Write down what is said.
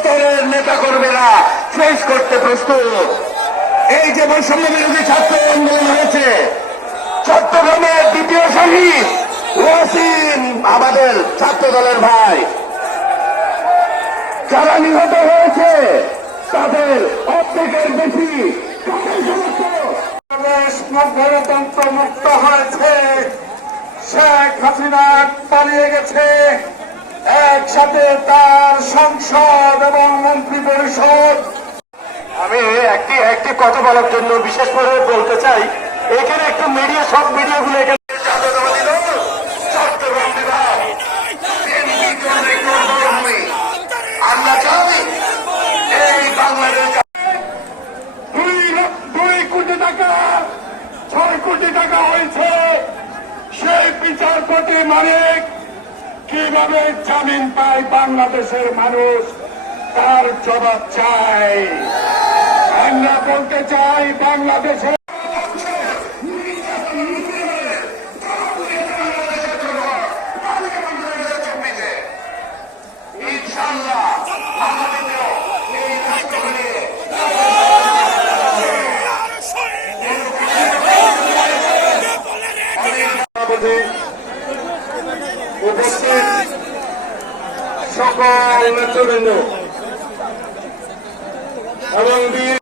স্তরের নেতা কর্মীরা শেষ করতে প্রস্তুত। এই যে বৈষম্য বিরোধী ছাত্র আন্দোলন হয়েছে, চট্টগ্রামের দ্বিতীয় শহীদ ওয়াসিম আমাদের ছাত্র দলের ভাই। যারা নিহত হয়েছে, তাদের অর্ধেকের বেশি গণতন্ত্র মুক্ত হয়েছে। শেখ হাসিনা পালিয়ে গেছে। একসাথে তার সংসদ এবং মন্ত্রী পরিষদ। আমি একটি একটি কথা বলার জন্য বিশেষ করে বলতে চাই, এখানে একটু মিডিয়া, সব এখানে টাকা হয়েছে সেই বিচারপতি মালিক কীভাবে জামিন পায় বাংলাদেশের মানুষ? তার জবাব চাই। আমরা বলতে চাই নিয়ে সকল নেতৃবৃন্দ। এবং বীর